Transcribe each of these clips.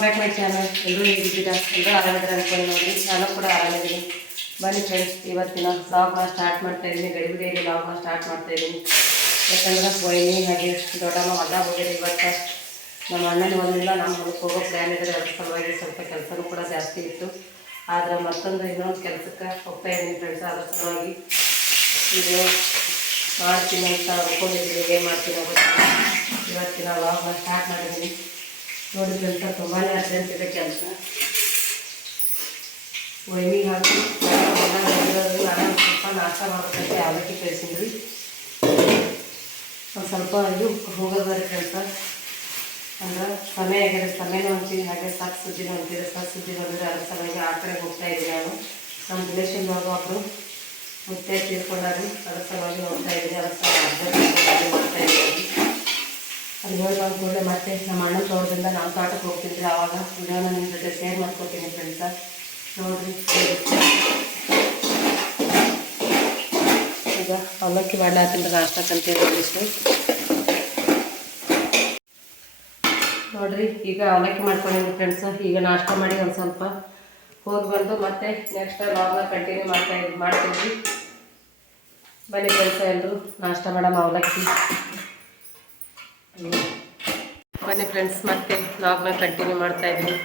Back my channel ಎಲ್ಲರೂ ಹೇಗಿದ್ದೀರಾ ಎಲ್ಲರೂ ಆರಾಮಿದ್ದೀರಾ ಅನ್ಕೊಂಡು ನೋಡಿ ನಾನು ಕೂಡ ಆರಾಮಿದ್ದೀನಿ ಬನ್ನಿ ಫ್ರೆಂಡ್ಸ್ ಇವತ್ತಿನ ಬ್ಲಾಗ್ನ ಸ್ಟಾರ್ಟ್ ಮಾಡ್ತಾ ಇದ್ದೀನಿ. ಗಡಿಬಿಡಿಯಲ್ಲಿ ಬ್ಲಾಗ್ನ ಸ್ಟಾರ್ಟ್ ಮಾಡ್ತಾ ಇದ್ದೀನಿ. ಯಾಕಂದ್ರೆ ವೈನಿ ಹಾಗೆ ದೊಡ್ಡಮ್ಮ ಹೊಲ ಹೋಗಿದೆ ಇವತ್ತು? ನಮ್ಮ ಅಣ್ಣನ ಒಂದಿಲ್ಲ ನಮ್ಮ ಹೊಲಕ್ಕೆ ಹೋಗೋ ಪ್ಲ್ಯಾನ್ ಇದ್ದರೆ ಅದ್ರ ಸಲುವಾಗಿ ಸ್ವಲ್ಪ ಕೆಲಸನೂ ಕೂಡ ಜಾಸ್ತಿ ಇತ್ತು. ಆದರೆ ಮತ್ತೊಂದು ಇನ್ನೊಂದು ಕೆಲಸಕ್ಕೆ ಹೋಗ್ತಾ ಇದ್ದೀನಿ ಫ್ರೆಂಡ್ಸ್ ಅದ್ರ ಸಲುವಾಗಿ ಇದು ಮಾಡ್ತೀನಿ ಅಂತ ಅಂದ್ಕೊಂಡಿದ್ದೀನಿ ಏನು ಮಾಡ್ತೀನಿ ಇವತ್ತಿನ ಬ್ಲಾಗ್ನ ಸ್ಟಾರ್ಟ್ ಮಾಡಿದ್ದೀನಿ. ನೋಡಿ ತುಂಬಾ ಅರ್ಜೆಂಟ್ ಇದೆ ಕೆಲಸ. ವೈನಿ ಹಾಕಿ ನಾನು ಸ್ವಲ್ಪ ನಾಶ ಮಾಡೋದಕ್ಕೆ ಅವಲಕ್ಕಿ ಕಳಿಸಿದ್ರಿ ಒಂದು ಸ್ವಲ್ಪ ಇದು ಹೋಗೋದಾರೆ ಕೆಲಸ ಅಂದ್ರೆ ಸಮಯ ಆಗಿದೆ ಸಮಯನೂ ಅಂತೀನಿ ಹಾಗೆ ಸಾಕು ಸುದ್ದಿನ ಅಂತೀವಿ ಸಾಕು ಸುದ್ದಿ ಬಂದರೆ ಅದ್ರ ಸಮಯ ಆ ಕಡೆ ಹೋಗ್ತಾ ಇದ್ದೀನಿ ನಾನು ನಮ್ಮ ರಿಲೇಷನ್ ಒಳಗೆ ಒಬ್ಬರು ಮುತ್ತೆ ತೀರ್ಕೊಂಡಾರಿ, ಅದ್ರ ಸಲುವಾಗಿ ಹೋಗ್ತಾ ಇದ್ದೀನಿ ಅದ್ರ ಸಲುವಾಗಿ ಮಾಡ್ತಾ ಅಲ್ಲಿ ಹೋಗಿ ಕೂಡಲೇ ಮತ್ತೆ ನಮ್ಮ ಅಣ್ಣ ತೋಟದಿಂದ ನಾವು ತೋಟಕ್ಕೆ ಹೋಗ್ತಿದ್ದೆ ಆವಾಗ ವಿಡಿಯೋನ ನಿಮ್ಮ ಜೊತೆ ಶೇರ್ ಮಾಡ್ಕೊತೀನಿ ಫ್ರೆಂಡ್ಸ ನೋಡ್ರಿ. ಈಗ ಅವಲಕ್ಕಿ ಮಾಡ್ಲಾತೀನಿ ನಾಷ್ಟಕ್ಕಂತೇಳಿ ಇಷ್ಟು. ನೋಡ್ರಿ, ಈಗ ಅವಲಕ್ಕಿ ಮಾಡ್ಕೊಂಡಿದ್ದೀನಿ ಫ್ರೆಂಡ್ಸ್ ಈಗ ನಾಷ್ಟ ಮಾಡಿ ಒಂದು ಸ್ವಲ್ಪ ಹೋಗಿ ಬಂದು ಮತ್ತೆ ನೆಕ್ಸ್ಟ್ ಲಾಗ್ನ ಕಂಟಿನ್ಯೂ ಮಾಡ್ತಾ ಮಾಡ್ತೀವಿ ಬನ್ನಿ ಕೆಲಸ ಎಲ್ಲರೂ ನಾಷ್ಟ ಮಾಡಮ್ಮ ಅವಲಕ್ಕಿ. ಬನ್ನಿ ಫ್ರೆಂಡ್ಸ್ ಮತ್ತೆ ಲಾಗ್ನ ಕಂಟಿನ್ಯೂ ಮಾಡ್ತಾ ಇದ್ದೀನಿ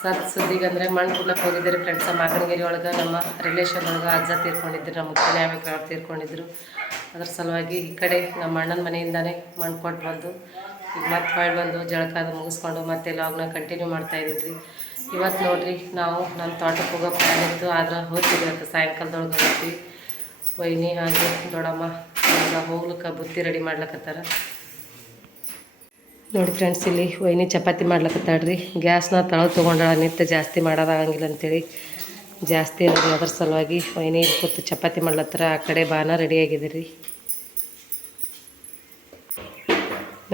ಸತ್ ಸುದ್ದಿಗೆ ಅಂದರೆ ಮಣ್ಣು ಕುಡ್ಲಕ್ಕೆ ಹೋಗಿದ್ದೀರಿ ಫ್ರೆಂಡ್ಸ ಮಾಗನಗಿರಿ ಒಳಗೆ ನಮ್ಮ ರಿಲೇಷನ್ ಒಳಗೆ ಅಜ್ಜ ತೀರ್ಕೊಂಡಿದ್ರು, ನಮ್ಮ ಮುತ್ತನೇ ಆಮೇಲೆ ಅವ್ರು ತೀರ್ಕೊಂಡಿದ್ರು. ಅದ್ರ ಸಲುವಾಗಿ ಈ ಕಡೆ ನಮ್ಮ ಅಣ್ಣನ ಮನೆಯಿಂದಾನೇ ಮಣ್ಣು ಕೊಟ್ಟು ಬಂದು, ಈಗ ಮತ್ತೆ ಹೊಳ್ಳಿ ಬಂದು ಜಳಕ ಅದು ಮುಗಿಸ್ಕೊಂಡು ಮತ್ತೆ ಲಾಗ್ನ ಕಂಟಿನ್ಯೂ ಮಾಡ್ತಾ ಇದ್ದೀನಿ ರೀ ಇವತ್ತು ನೋಡಿರಿ ನಾವು ನಮ್ಮ ತೋಟಕ್ಕೆ ಹೋಗೋ ಪ್ಲ್ಯಾನ್ ಇತ್ತು, ಆದ್ರೆ ಹೋಗ್ತೀವಿ ಇವತ್ತು ಸಾಯಂಕಾಲದೊಳಗೆ ಹೋಗ್ತೀವಿ. ವೈನಿ ಹಾಗೆ ದೊಡ್ಡಮ್ಮ ಹೋಗ್ಲಿಕ್ಕೆ ಬುತ್ತಿ ರೆಡಿ ಮಾಡ್ಲಕತ್ತಾರ. ನೋಡಿ ಫ್ರೆಂಡ್ಸ್ ಇಲ್ಲಿ ವೈನಿ ಚಪಾತಿ ಮಾಡ್ಲಕತ್ತಾಳ್ರಿ. ಗ್ಯಾಸ್ನ ತಳ ತೊಗೊಂಡಾಳ, ನಿತ್ಯ ಜಾಸ್ತಿ ಮಾಡೋದಾಗಂಗಿಲ್ಲ ಅಂತೇಳಿ. ಜಾಸ್ತಿ ಅಂದರೆ ಅದ್ರ ಸಲುವಾಗಿ ವೈನಿ ಕೂತು ಚಪಾತಿ ಮಾಡ್ಲತ್ತರ, ಆ ಕಡೆ ಬಾನ ರೆಡಿ ಆಗಿದೆ ರೀ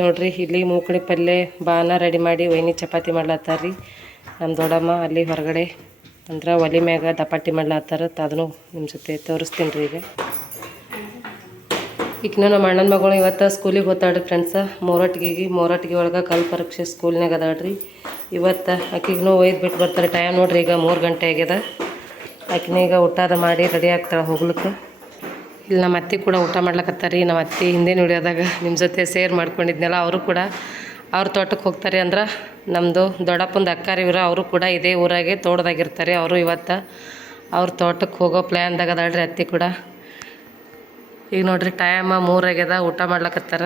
ನೋಡಿರಿ, ಇಲ್ಲಿ ಮೂಕಡಿ ಪಲ್ಯ ಬಾನ ರೆಡಿ ಮಾಡಿ ವೈನಿ ಚಪಾತಿ ಮಾಡ್ಲತ್ತಾರ ರೀ ನಮ್ಮ ದೊಡ್ಡಮ್ಮ ಅಲ್ಲಿ ಹೊರಗಡೆ ಅಂದ್ರೆ ಒಲೆ ಮ್ಯಾಗ ದಪಾಟಿ ಮಾಡ್ಲತ್ತಾರ ಅದನ್ನು ನಿಮ್ಮ ಜೊತೆ ತೋರಿಸ್ತೀನಿ ರೀ ಈಗ. ಈಗಿನ ನಮ್ಮ ಅಣ್ಣನ ಮಗಳು ಇವತ್ತು ಸ್ಕೂಲಿಗೆ ಓದ್ತಾಳ್ರಿ ಫ್ರೆಂಡ್ಸ ಮೋರಟ್ಗಿಗೆ ಮೋರಟ್ಗಿ ಒಳಗೆ ಕಲ್ ಪರೀಕ್ಷೆ ಸ್ಕೂಲ್ನಾಗ ಅದಾಳ್ರಿ. ಇವತ್ತು ಆಕಿಗೂ ಒಯ್ದು ಬಿಟ್ಟು ಬರ್ತಾರೆ. ಟೈಮ್ ನೋಡ್ರಿ ಈಗ ಮೂರು ಗಂಟೆ ಆಗ್ಯದ. ಆಕಿನ ಈಗ ಊಟದ ಮಾಡಿ ರೆಡಿ ಆಗ್ತಾಳೆ ಹೋಗ್ಲಿಕ್ಕೆ ಇಲ್ಲಿ ನಮ್ಮ ಅತ್ತೆ ಕೂಡ ಊಟ ಮಾಡ್ಲಕತ್ತಾರ. ನಮ್ಮ ಅತ್ತೆ ಹಿಂದಿನ ಹಿಡಿಯೋದಾಗ ನಿಮ್ಮ ಜೊತೆ ಸೇರ್ ಮಾಡ್ಕೊಂಡಿದ್ನಲ್ಲ, ಅವರು ಕೂಡ ಅವ್ರ ತೋಟಕ್ಕೆ ಹೋಗ್ತಾರೆ ಅಂದ್ರೆ ನಮ್ಮದು ದೊಡ್ಡಪ್ಪಂದು ಅಕ್ಕಾರಿ ಇವರು, ಅವರು ಕೂಡ ಇದೇ ಊರಾಗೆ ತೋಟದಾಗಿರ್ತಾರೆ ಅವರು ಇವತ್ತು ಅವ್ರ ತೋಟಕ್ಕೆ ಹೋಗೋ ಪ್ಲ್ಯಾನ್ದಾಗ ಅದಾಳ್ರಿ ಅತ್ತೆ ಕೂಡ. ಈಗ ನೋಡ್ರಿ ಟೈಮ ಮೂರಾಗ್ಯದ ಊಟ ಮಾಡ್ಲಕತ್ತಾರ.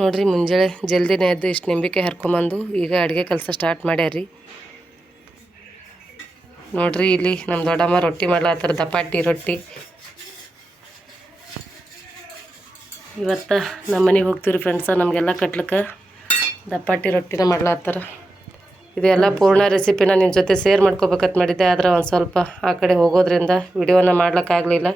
ನೋಡ್ರಿ ಮುಂಜಾನೆ ಜಲ್ದಿನೇ ಎದ್ದು ಇಷ್ಟು ನಿಂಬಿಕೆ ಹರ್ಕೊಂಬಂದು ಈಗ ಅಡುಗೆ ಕೆಲಸ ಸ್ಟಾರ್ಟ್ ಮಾಡ್ಯಾರಿ ನೋಡ್ರಿ ಇಲ್ಲಿ ನಮ್ಮ ದೊಡ್ಡಮ್ಮ ರೊಟ್ಟಿ ಮಾಡ್ಲತ್ತಾರ ದಪಾಟಿ ರೊಟ್ಟಿ. ಇವತ್ತು ನಮ್ಮ ಮನೆಗೆ ಹೋಗ್ತೀವಿ ಫ್ರೆಂಡ್ಸ ನಮಗೆಲ್ಲ ಕಟ್ಲಿಕ್ಕೆ ದಪಾಟಿ ರೊಟ್ಟಿನ ಮಾಡ್ಲತ್ತಾರ. ಇದೆಲ್ಲ ಪೂರ್ಣ ರೆಸಿಪಿನ ನಿಮ್ಮ ಜೊತೆ ಶೇರ್ ಮಾಡ್ಕೋಬೇಕಂತ ಮಾಡಿದ್ದೆ, ಆದ್ರೆ ಒಂದು ಸ್ವಲ್ಪ ಆ ಕಡೆ ಹೋಗೋದ್ರಿಂದ ವಿಡಿಯೋನ ಮಾಡ್ಲಿಕ್ಕಾಗಲಿಲ್ಲ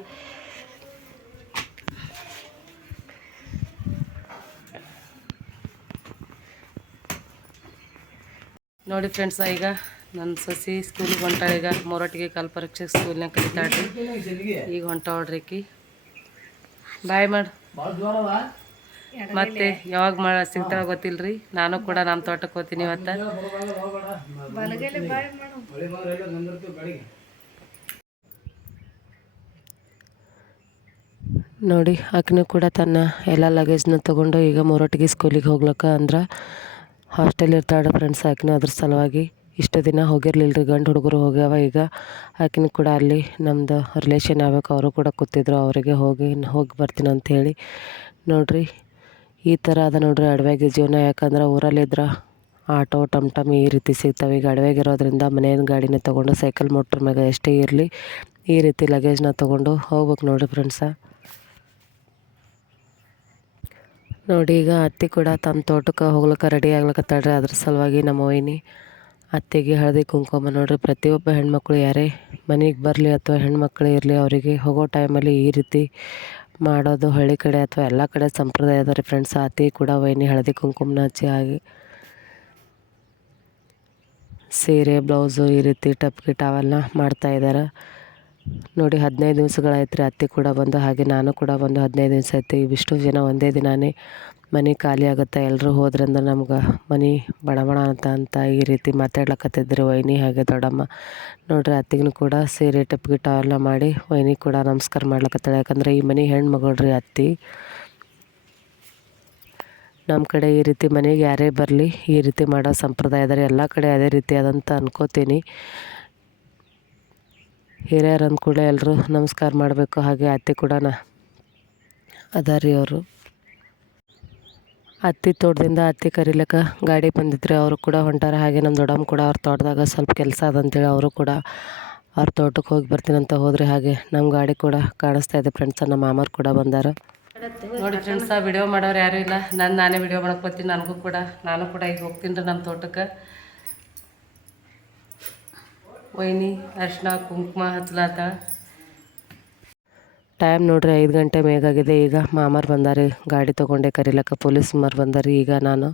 ನೋಡಿ ಫ್ರೆಂಡ್ಸ್, ಈಗ ನನ್ನ ಸಸಿ ಸ್ಕೂಲಿಗೆ ಹೊಂಟಾಳ. ಈಗ ಮೊರಟಿಗೆ ಕಾಲು ಪರೀಕ್ಷೆ ಸ್ಕೂಲ್ನಾಗ ಕಲಿತಾಳ್ರಿ. ಈಗ ಹೊಂಟಾಳ್ರಿ ಆಕಿ ಬಾಯ್ ಮಾಡು. ಮತ್ತೆ ಯಾವಾಗ ಮಾಡ ಸಿಗ್ತಾಳ ಗೊತ್ತಿಲ್ರಿ. ನಾನು ಕೂಡ ನಮ್ಮ ತೋಟಕ್ಕೆ ಹೋಗ್ತೀನಿ ಇವತ್ತ. ನೋಡಿ, ಆಕಿನೂ ಕೂಡ ತನ್ನ ಎಲ್ಲ ಲಗೇಜ್ನ ತಗೊಂಡು ಈಗ ಮೊರಟಿಗೆ ಸ್ಕೂಲಿಗೆ ಹೋಗ್ಲಕ್ಕ ಅಂದ್ರೆ ಹಾಸ್ಟೆಲ್ ಇರ್ತಾಳೆ ಫ್ರೆಂಡ್ಸ್ ಆಕಿನ ಅದ್ರ ಸಲುವಾಗಿ ಇಷ್ಟು ದಿನ ಹೋಗಿರ್ಲಿಲ್ಲ ರೀ ಗಂಡು ಹುಡುಗರು ಹೋಗ್ಯಾವ ಈಗ. ಆಕಿನ ಕೂಡ ಅಲ್ಲಿ ನಮ್ಮದು ರಿಲೇಷನ್ ಆಗಬೇಕು, ಅವರು ಕೂಡ ಕೂತಿದ್ರು, ಅವರಿಗೆ ಹೋಗಿ ಹೋಗಿ ಬರ್ತೀನಿ ಅಂತ ಹೇಳಿ. ನೋಡ್ರಿ, ಈ ಥರ ಅದ ನೋಡ್ರಿ ಅಡವ್ಯಾಗ ಜೀವನ. ಯಾಕಂದ್ರೆ ಊರಲ್ಲಿದ್ರೆ ಆಟೋ ಟಮ್ ಟಮ್ ಈ ರೀತಿ ಸಿಗ್ತವೆ. ಈಗ ಅಡವ್ಯಾಗಿರೋದ್ರಿಂದ ಮನೆಯ ಗಾಡಿನೇ ತೊಗೊಂಡು, ಸೈಕಲ್, ಮೋಟ್ರ್ ಮ್ಯಾಗ ಎಷ್ಟೇ ಇರಲಿ, ಈ ರೀತಿ ಲಗೇಜ್ನ ತೊಗೊಂಡು ಹೋಗ್ಬೇಕು ನೋಡಿರಿ ಫ್ರೆಂಡ್ಸ ನೋಡಿ, ಈಗ ಅತ್ತೆ ಕೂಡ ತಮ್ಮ ತೋಟಕ್ಕೆ ಹೋಗ್ಲಿಕ್ಕೆ ರೆಡಿ ಆಗ್ಲಕತ್ತಾಳ್ರಿ. ಅದ್ರ ಸಲುವಾಗಿ ನಮ್ಮ ವೈನಿ ಅತ್ತೆಗೆ ಹಳದಿ ಕುಂಕುಮ ನೋಡ್ರಿ. ಪ್ರತಿಯೊಬ್ಬ ಹೆಣ್ಮಕ್ಳು ಯಾರೇ ಮನೆಗೆ ಬರಲಿ ಅಥವಾ ಹೆಣ್ಮಕ್ಳು ಇರಲಿ, ಅವರಿಗೆ ಹೋಗೋ ಟೈಮಲ್ಲಿ ಈ ರೀತಿ ಮಾಡೋದು ಹಳ್ಳಿ ಕಡೆ ಅಥವಾ ಎಲ್ಲ ಕಡೆ ಸಂಪ್ರದಾಯ ಅದ ರೀ ಫ್ರೆಂಡ್ಸ್ ಅತಿ ಕೂಡ ವೈನಿ ಹಳದಿ ಕುಂಕುಮನ ಹಚ್ಚಿ ಆಗಿ ಸೀರೆ ಬ್ಲೌಸು ಈ ರೀತಿ ಟಪ್ ಗಿಟ್ ಅವೆಲ್ಲ ಮಾಡ್ತಾಯಿದ್ದಾರೆ ನೋಡಿ, ಹದಿನೈದು ದಿವಸಗಳಾಯ್ತು ರೀ ಅತ್ತೆ ಕೂಡ ಬಂದು, ಹಾಗೆ ನಾನು ಕೂಡ ಬಂದು ಹದಿನೈದು ದಿವಸ ಆಯ್ತು. ಇವಿಷ್ಟು ಜನ ಒಂದೇ ದಿನಾನೇ ಮನೆ ಖಾಲಿ ಆಗುತ್ತೆ? ಎಲ್ಲರೂ ಹೋದ್ರಂದ್ರೆ ನಮ್ಗೆ ಮನೆ ಬಣ ಬಣ ಅಂತ ಅಂತ ಈ ರೀತಿ ಮಾತಾಡ್ಲಕತ್ತಿದ್ರು ವೈನಿ, ಹಾಗೆ ದೊಡ್ಡಮ್ಮ. ನೋಡ್ರಿ ಅತ್ತಿಗೂ ಕೂಡ ಸೀರೆ ಟಪ್ ಗಿಟ್ ಮಾಡಿ ವೈನಿ ಕೂಡ ನಮಸ್ಕಾರ ಮಾಡ್ಲಕ್ಕತ್ತಾಳೆ ಯಾಕಂದ್ರೆ ಈ ಮನೆ ಹೆಣ್ಮಗಳು ರೀ ಅತ್ತಿ. ನಮ್ಮ ಕಡೆ ಈ ರೀತಿ ಮನೆಗೆ ಯಾರೇ ಬರಲಿ, ಈ ರೀತಿ ಮಾಡೋ ಸಂಪ್ರದಾಯ ಅದರ ಎಲ್ಲ ಕಡೆ ಅದೇ ರೀತಿ ಅದಂತ ಅನ್ಕೋತೀನಿ. ಹಿರಿಯರು ಅಂದ ಕೂಡಲೇ ಎಲ್ಲರೂ ನಮಸ್ಕಾರ ಮಾಡಬೇಕು. ಹಾಗೆ ಅತ್ತೆ ಕೂಡ ಅದಾರಿ ಅವರು. ಅತ್ತಿ ತೋಟದಿಂದ ಅತ್ತೆ ಕರಿಲಕ್ಕ ಗಾಡಿ ಬಂದಿದ್ರೆ, ಅವರು ಕೂಡ ಹೊಂಟಾರ. ಹಾಗೆ ನಮ್ಮ ದೊಡ್ಡಮ್ಮ ಕೂಡ ಅವ್ರ ತೋಟದಾಗ ಸ್ವಲ್ಪ ಕೆಲಸ ಅದಂತೇಳಿ ಅವರು ಕೂಡ ಅವ್ರ ತೋಟಕ್ಕೆ ಹೋಗಿ ಬರ್ತೀನಂತ ಹೋದ್ರಿ. ಹಾಗೆ ನಮ್ಮ ಗಾಡಿ ಕೂಡ ಕಾಣಿಸ್ತಾ ಇದೆ ಫ್ರೆಂಡ್ಸ್ ನಮ್ಮ ಮಾಮರು ಕೂಡ ಬಂದಾರ. ನೋಡಿ ಫ್ರೆಂಡ್ಸ್ ವಿಡಿಯೋ ಮಾಡೋರು ಯಾರು ಇಲ್ಲ. ನಾನು ನಾನೇ ವಿಡಿಯೋ ಮಾಡಕ್ಕೆ ಬರ್ತೀನಿ. ನನಗೂ ಕೂಡ, ನಾನು ಕೂಡ ಈಗ ಹೋಗ್ತೀನಿ ರೀ ನಮ್ಮ ತೋಟಕ್ಕೆ. ವೈನಿ ಅರ್ಶಿನ ಕುಂಕುಮ ಹಚ್ಲಾತ ಟೈಮ್ ನೋಡ್ರಿ, ಐದು ಗಂಟೆ ಮೇಗಾಗಿದೆ ಈಗ ಮಾಮಾರು ಬಂದಾರೆ. ಗಾಡಿ ತೊಗೊಂಡೆ, ಕರೀಲಕ್ಕ ಪೊಲೀಸ್ ಮಾರು ಬಂದಾರಿ. ಈಗ ನಾನು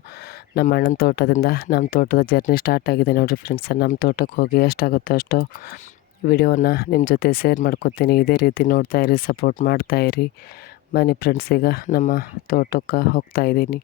ನಮ್ಮ ಅಣ್ಣನ ತೋಟದಿಂದ ನಮ್ಮ ತೋಟದ ಜರ್ನಿ ಸ್ಟಾರ್ಟ್ ಆಗಿದೆ ನೋಡಿರಿ ಫ್ರೆಂಡ್ಸ್ ನಮ್ಮ ತೋಟಕ್ಕೆ ಹೋಗಿ ಎಷ್ಟಾಗುತ್ತೋ ಅಷ್ಟು ವಿಡಿಯೋನ ನಿಮ್ಮ ಜೊತೆ ಶೇರ್ ಮಾಡ್ಕೊತೀನಿ. ಇದೇ ರೀತಿ ನೋಡ್ತಾ ಇರಿ ಸಪೋರ್ಟ್ ಮಾಡ್ತಾ ಇರಿ. ಬನ್ನಿ ಫ್ರೆಂಡ್ಸ್ ಈಗ ನಮ್ಮ ತೋಟಕ್ಕೆ ಹೋಗ್ತಾ ಇದ್ದೀನಿ.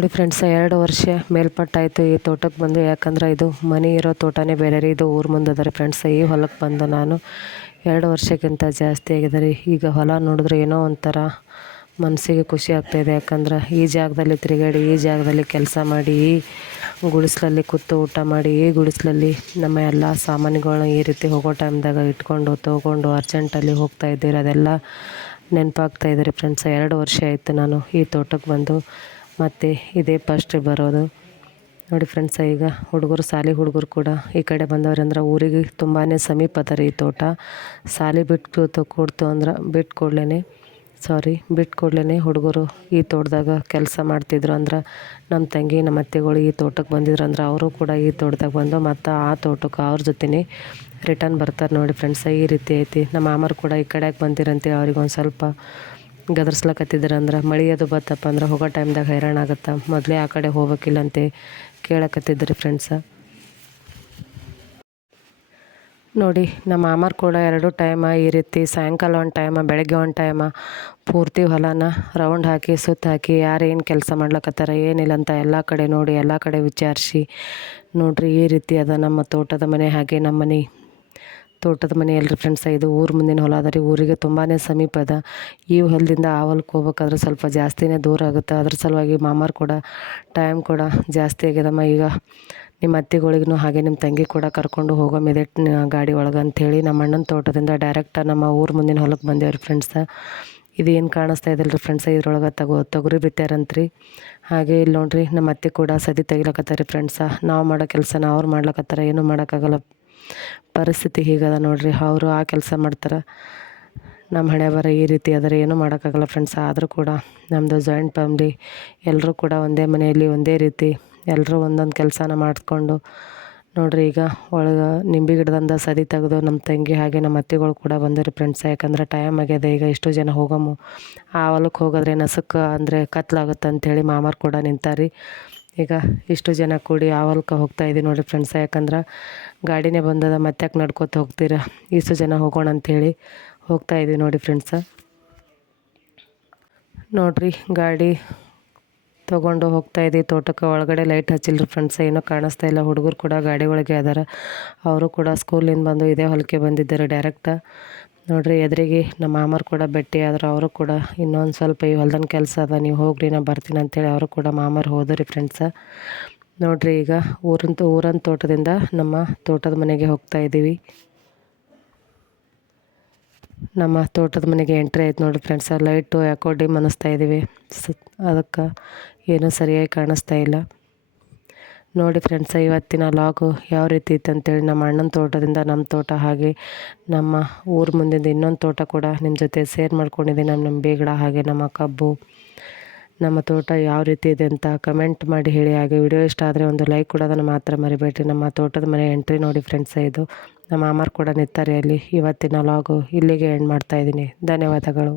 ನೋಡಿ ಫ್ರೆಂಡ್ಸ್ ಎರಡು ವರ್ಷ ಮೇಲ್ಪಟ್ಟಾಯಿತು ಈ ತೋಟಕ್ಕೆ ಬಂದು. ಯಾಕಂದ್ರೆ ಇದು ಮನೆ ಇರೋ ತೋಟನೇ ಬೇರೆ ರೀ, ಇದು ಊರು ಮುಂದೆ ರೀ ಫ್ರೆಂಡ್ಸ್ ಈ ಹೊಲಕ್ಕೆ ಬಂದು ನಾನು ಎರಡು ವರ್ಷಕ್ಕಿಂತ ಜಾಸ್ತಿ ಆಗಿದೆ ರೀ ಈಗ ಹೊಲ ನೋಡಿದ್ರೆ ಏನೋ ಒಂಥರ ಮನಸ್ಸಿಗೆ ಖುಷಿ ಆಗ್ತಾಯಿದೆ ಯಾಕಂದ್ರೆ ಈ ಜಾಗದಲ್ಲಿ ತಿರುಗಾಡಿ, ಈ ಜಾಗದಲ್ಲಿ ಕೆಲಸ ಮಾಡಿ, ಈ ಗುಡಿಸ್ಲಲ್ಲಿ ಕೂತು ಊಟ ಮಾಡಿ, ಈ ಗುಡಿಸ್ಲಲ್ಲಿ ನಮ್ಮ ಎಲ್ಲ ಸಾಮಾನುಗಳನ್ನ ಈ ರೀತಿ ಹೋಗೋ ಟೈಮ್ದಾಗ ಇಟ್ಕೊಂಡು, ತೊಗೊಂಡು ಅರ್ಜೆಂಟಲ್ಲಿ ಹೋಗ್ತಾ ಇದ್ದೀರಿ. ಅದೆಲ್ಲ ನೆನಪಾಗ್ತಾ ಇದೆ ಫ್ರೆಂಡ್ಸ್ ಎರಡು ವರ್ಷ ಆಯಿತು ನಾನು ಈ ತೋಟಕ್ಕೆ ಬಂದು. ಮತ್ತು ಇದೇ ಫಸ್ಟ್ ಬರೋದು. ನೋಡಿ ಫ್ರೆಂಡ್ಸ್ ಈಗ ಹುಡುಗರು ಸಾಲಿ ಹುಡುಗರು ಕೂಡ ಈ ಕಡೆ ಬಂದವ್ರಂದ್ರೆ ಊರಿಗೆ ತುಂಬಾ ಸಮೀಪ ಅದ ರೀ ಈ ತೋಟ. ಸಾಲಿ ಬಿಟ್ಟು ಕೊಡ್ತು ಅಂದ್ರೆ ಬಿಟ್ಟು ಸಾರಿ ಬಿಟ್ಟು ಹುಡುಗರು ಈ ತೋಟದಾಗ ಕೆಲಸ ಮಾಡ್ತಿದ್ರು ಅಂದ್ರೆ ನಮ್ಮ ತಂಗಿ ನಮ್ಮ ಅತ್ತೆಗಳು ಈ ತೋಟಕ್ಕೆ ಬಂದಿದ್ರು ಅಂದ್ರೆ ಅವರು ಕೂಡ ಈ ತೋಟದಾಗ ಬಂದು ಮತ್ತು ಆ ತೋಟಕ್ಕೆ ಅವ್ರ ಜೊತೆನೇ ರಿಟರ್ನ್ ಬರ್ತಾರೆ ನೋಡಿ ಫ್ರೆಂಡ್ಸ ಈ ರೀತಿ ಐತಿ. ನಮ್ಮ ಮಾಮರು ಕೂಡ ಈ ಕಡೆಗೆ ಬಂದಿರಂತೆ ಅವ್ರಿಗೆ ಒಂದು ಸ್ವಲ್ಪ ಗದರ್ಸ್ಲಕತ್ತಿದ್ರು ಅಂದ್ರೆ ಮಳೆ ಅದು ಬತ್ತಪ್ಪ ಅಂದ್ರೆ ಹೋಗೋ ಟೈಮ್ದಾಗ ಹೈರಾಣ ಆಗುತ್ತೆ? ಮೊದಲೇ ಆ ಕಡೆ ಹೋಗ್ಬೇಕಿಲ್ಲಂತೆ ಕೇಳಕತ್ತಿದ್ರಿ ಫ್ರೆಂಡ್ಸ ನೋಡಿ, ನಮ್ಮ ಮಾಮಾರು ಕೂಡ ಎರಡು ಟೈಮ ಈ ರೀತಿ ಸಾಯಂಕಾಲ ಒಂದು ಟೈಮ ಬೆಳಗ್ಗೆ ಒಂದು ಟೈಮ ಪೂರ್ತಿ ಹೊಲನ ರೌಂಡ್ ಹಾಕಿ, ಸುತ್ತ ಹಾಕಿ, ಯಾರು ಏನು ಕೆಲಸ ಮಾಡ್ಲಕತ್ತಾರ, ಏನಿಲ್ಲ ಅಂತ ಎಲ್ಲ ಕಡೆ ನೋಡಿ, ಎಲ್ಲ ಕಡೆ ವಿಚಾರಿಸಿ ನೋಡ್ರಿ ಈ ರೀತಿ ಅದ ನಮ್ಮ ತೋಟದ ಮನೆ ಹಾಗೆ ನಮ್ಮ ಮನೆ. ತೋಟದ ಮನೆ ಎಲ್ರಿ ಫ್ರೆಂಡ್ಸ್ ಇದು ಊರು ಮುಂದಿನ ಹೊಲ ಅದ ರೀ. ಊರಿಗೆ ತುಂಬಾ ಸಮೀಪ ಅದ. ಈ ಹೊಲದಿಂದ ಆ ಹೊಲಕ್ಕೆ ಹೋಗ್ಬೇಕಾದ್ರೆ ಸ್ವಲ್ಪ ಜಾಸ್ತಿನೇ ದೂರ ಆಗುತ್ತೆ. ಅದ್ರ ಸಲುವಾಗಿ ಮಾಮಾರು ಕೂಡ ಟೈಮ್ ಕೂಡ ಜಾಸ್ತಿ ಆಗ್ಯದಮ್ಮ. ಈಗ ನಿಮ್ಮ ಅತ್ತೆಗಳಿಗೂ ಹಾಗೆ ನಿಮ್ಮ ತಂಗಿ ಕೂಡ ಕರ್ಕೊಂಡು ಹೋಗೋ ಮಿದೆ ಗಾಡಿ ಒಳಗೆ ಅಂಥೇಳಿ ನಮ್ಮ ಅಣ್ಣನ ತೋಟದಿಂದ ಡೈರೆಕ್ಟ್ ನಮ್ಮ ಊರು ಮುಂದಿನ ಹೊಲಕ್ಕೆ ಬಂದೇವ್ರಿ ಫ್ರೆಂಡ್ಸ ಇದು ಏನು ಕಾಣಿಸ್ತಾ ಇದ್ದಲ್ಲ ರೀ ಫ್ರೆಂಡ್ಸ ಇದ್ರೊಳಗೆ ತಗೋ, ತೊಗರಿ ಬಿತ್ತಾರಂತ್ರಿ ಹಾಗೆ ಇಲ್ಲಿ ನೋಡ್ರಿ ನಮ್ಮ ಅತ್ತೆ ಕೂಡ ಸದಿ ತೆಗಿಲಕತ್ತಾರೆ ಫ್ರೆಂಡ್ಸ ನಾವು ಮಾಡೋ ಕೆಲಸನ ಅವ್ರು ಮಾಡ್ಲಕತ್ತಾರ, ಏನೂ ಮಾಡೋಕ್ಕಾಗಲ್ಲ. ಪರಿಸ್ಥಿತಿ ಹೀಗದ ನೋಡ್ರಿ, ಅವರು ಆ ಕೆಲಸ ಮಾಡ್ತಾರೆ. ನಮ್ಮ ಹಣೆ ಬರ ಈ ರೀತಿ ಆದರೆ ಏನೂ ಮಾಡೋಕ್ಕಾಗಲ್ಲ ಫ್ರೆಂಡ್ಸ್ ಆದರೂ ಕೂಡ ನಮ್ಮದು ಜಾಯಿಂಟ್ ಫ್ಯಾಮ್ಲಿ ಎಲ್ಲರೂ ಕೂಡ ಒಂದೇ ಮನೆಯಲ್ಲಿ ಒಂದೇ ರೀತಿ ಎಲ್ಲರೂ ಒಂದೊಂದು ಕೆಲಸನ ಮಾಡಿಕೊಂಡು ನೋಡ್ರಿ, ಈಗ ಒಳಗೆ ನಿಂಬೆ ಗಿಡದಿಂದ ಸದಿ ತೆಗೆದು ನಮ್ಮ ತಂಗಿ ಹಾಗೆ ನಮ್ಮ ಅತ್ತೆಗಳು ಕೂಡ ಬಂದರು ಫ್ರೆಂಡ್ಸ್ ಯಾಕಂದ್ರೆ ಟೈಮ್ ಆಗ್ಯದ, ಈಗ ಇಷ್ಟು ಜನ ಹೋಗಮು. ಆ ಹೊಲಕ್ಕೆ ಹೋಗೋದ್ರೆ ನಸಕ್ಕೆ ಅಂದರೆ ಕತ್ಲಾಗುತ್ತೆ ಅಂಥೇಳಿ ಮಾಮಾರು ಕೂಡ ನಿಂತಾರಿ. ಈಗ ಇಷ್ಟು ಜನ ಕೂಡಿ ಆ ಹೋಗ್ತಾ ಇದ್ದೀವಿ ನೋಡಿ ಫ್ರೆಂಡ್ಸ ಯಾಕಂದ್ರೆ ಗಾಡಿನೇ ಬಂದದ, ಮತ್ತೆ ಯಾಕೆ ನಡ್ಕೋತ ಹೋಗ್ತೀರಾ? ಇಷ್ಟು ಜನ ಹೋಗೋಣ ಅಂಥೇಳಿ ಹೋಗ್ತಾ ಇದ್ದೀವಿ ನೋಡಿ ಫ್ರೆಂಡ್ಸ ನೋಡಿರಿ, ಗಾಡಿ ತೊಗೊಂಡು ಹೋಗ್ತಾ ಇದ್ದೀವಿ ತೋಟಕ್ಕೆ ಒಳಗಡೆ ಲೈಟ್ ಹಚ್ಚಿಲ್ರಿ ಫ್ರೆಂಡ್ಸ್ ಏನೂ ಕಾಣಿಸ್ತಾ ಇಲ್ಲ, ಹುಡುಗರು ಕೂಡ ಗಾಡಿ ಒಳಗೆ ಅದಾರ. ಅವರು ಕೂಡ ಸ್ಕೂಲಿಂದ ಬಂದು ಇದೇ ಹೊಲಕ್ಕೆ ಬಂದಿದ್ದಾರೆ ಡೈರೆಕ್ಟ ನೋಡ್ರಿ ಎದುರಿಗೆ ನಮ್ಮ ಮಾಮರು ಕೂಡ ಭೇಟಿ ಆದ್ರೆ, ಅವರು ಕೂಡ ಇನ್ನೊಂದು ಸ್ವಲ್ಪ ಈ ಹೊಲ್ದನ ಕೆಲಸ ಅದ, ನೀವು ಹೋಗ್ರಿ, ನಾ ಬರ್ತೀನಿ ಅಂತೇಳಿ ಅವರು ಕೂಡ ಮಾಮರು ಹೋದ್ರಿ ಫ್ರೆಂಡ್ಸ ನೋಡಿರಿ ಈಗ ಊರಂತ, ಊರನ್ ತೋಟದಿಂದ ನಮ್ಮ ತೋಟದ ಮನೆಗೆ ಹೋಗ್ತಾ ಇದ್ದೀವಿ ನಮ್ಮ ತೋಟದ ಮನೆಗೆ ಎಂಟ್ರಿ ಆಯ್ತು ನೋಡಿ ಫ್ರೆಂಡ್ಸ ಲೈಟು ಯಾಕೋ ಡಿಮ್ ಅನ್ನಿಸ್ತಾ ಇದ್ದೀವಿ ಸ ಅದಕ್ಕೆ ಏನೂ ಸರಿಯಾಗಿ ಕಾಣಿಸ್ತಾ ಇಲ್ಲ. ನೋಡಿ ಫ್ರೆಂಡ್ಸ್ ಇವತ್ತಿನ ಲಾಗು ಯಾವ ರೀತಿ ಇತ್ತು ಅಂತೇಳಿ ನಮ್ಮ ಅಣ್ಣನ ತೋಟದಿಂದ, ನಮ್ಮ ತೋಟ ಹಾಗೆ ನಮ್ಮ ಊರ ಮುಂದಿಂದ ಇನ್ನೊಂದು ತೋಟ ಕೂಡ ನಿಮ್ಮ ಜೊತೆ ಸೇರ್ ಮಾಡ್ಕೊಂಡಿದ್ದೀನಿ. ನಮ್ಮ ನಮ್ಮ ಬೇಗಡ ಹಾಗೆ, ನಮ್ಮ ಕಬ್ಬು, ನಮ್ಮ ತೋಟ ಯಾವ ರೀತಿ ಇದೆ ಅಂತ ಕಮೆಂಟ್ ಮಾಡಿ ಹೇಳಿ. ಹಾಗೆ ವಿಡಿಯೋ ಇಷ್ಟ ಆದರೆ ಒಂದು ಲೈಕ್ ಕೂಡ ಅದನ್ನು ಮಾತ್ರ ಮರಿಬೇಡ್ರಿ. ನಮ್ಮ ತೋಟದ ಮನೆ ಎಂಟ್ರಿ ನೋಡಿ ಫ್ರೆಂಡ್ಸ ಇದು ನಮ್ಮ ಮಾಮಾರು ಕೂಡ ನಿಂತಾರೆ ಅಲ್ಲಿ. ಇವತ್ತಿನ ಲಾಗು ಇಲ್ಲಿಗೆ ಎಂಡ್ ಮಾಡ್ತಾಯಿದ್ದೀನಿ ಧನ್ಯವಾದಗಳು.